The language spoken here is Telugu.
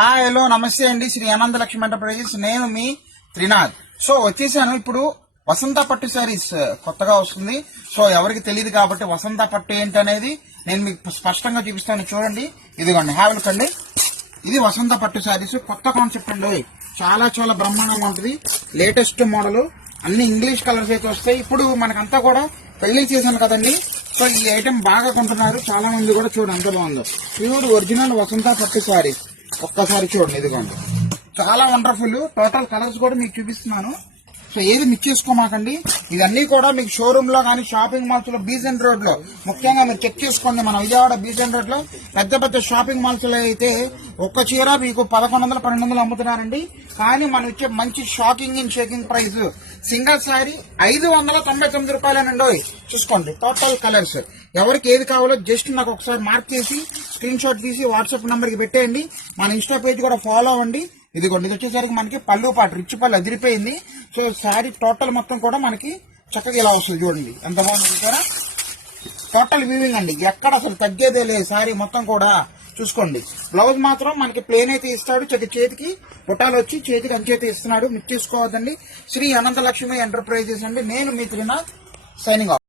హలో నమస్తే అండి. శ్రీ అనంత లక్ష్మి ఎంటర్ప్రైజెస్. నేను మీ త్రినాథ్. సో వచ్చేసాను ఇప్పుడు. వసంత పట్టు శారీస్ కొత్తగా వస్తుంది. సో ఎవరికి తెలియదు కాబట్టి వసంత పట్టు ఏంటనేది నేను మీకు స్పష్టంగా చూపిస్తాను. చూడండి, ఇదిగోండి, హ్యావ్ అండి. ఇది వసంత పట్టు శారీస్ కొత్త కాన్సెప్ట్ అండి. చాలా చాలా బ్రహ్మాండంగా ఉంటుంది. లేటెస్ట్ మోడల్, అన్ని ఇంగ్లీష్ కలర్స్ అయితే వస్తాయి. ఇప్పుడు మనకంతా కూడా పెళ్లి చేశాను కదండి. సో ఈ ఐటమ్ బాగా కొంటున్నారు చాలా మంది కూడా. చూడండి ఎంత బాగుందో. ప్యూర్ ఒరిజినల్ వసంత పట్టు శారీస్. ఒక్కసారి చూడండి, ఇదిగోండి, చాలా వండర్ఫుల్. టోటల్ కలర్స్ కూడా మీకు చూపిస్తున్నాను. సో ఏది మిస్ చేసుకోమాకండి. ఇవన్నీ కూడా మీకు షోరూమ్ లో కానీ షాపింగ్ మాల్స్ లో, బీసెంట్ రోడ్ లో ముఖ్యంగా మీరు చెక్ చేసుకోండి. మన విజయవాడ బీసెంట్ రోడ్ లో పెద్ద పెద్ద షాపింగ్ మాల్స్ లో అయితే ఒక్క చీర మీకు 1100, 1200 అమ్ముతున్నారండి. కానీ మనం ఇచ్చే మంచి shocking and shaking price single sari 599 రూపాయలేనండి. చూసుకోండి, టోటల్ కలర్స్. ఎవరికి ఏది కావాలో జస్ట్ నాకు ఒకసారి మార్క్ చేసి స్క్రీన్ షాట్ తీసి వాట్సాప్ నంబర్ కి పెట్టేయండి. మన ఇన్స్టా పేజ్ కూడా ఫాలో అవ్వండి. ఇదిగోండి, ఇది వచ్చేసరికి మనకి పళ్ళు పాటు రిచ్ పళ్ళు అదిరిపోయింది. సో శారీ టోటల్ మొత్తం కూడా మనకి చక్కగా ఇలా వస్తుంది. చూడండి ఎంత బాగుంది చూసారా. టోటల్ వీవింగ్ అండి, ఎక్కడ అసలు తగ్గేదే లేదు. శారీ మొత్తం కూడా చూసుకోండి. బ్లౌజ్ మాత్రం మనకి ప్లేన్ అయితే ఇస్తాడు. చేతికి బుట్టాలు వచ్చి చేతికి అంచేతి ఇస్తున్నాడు. మిస్ చేసుకోవద్దండి. శ్రీ అనంత లక్ష్మి ఎంటర్ప్రైజెస్ అండి. నేను మీ త్రినాథ్, సైనింగ్ ఆఫ్.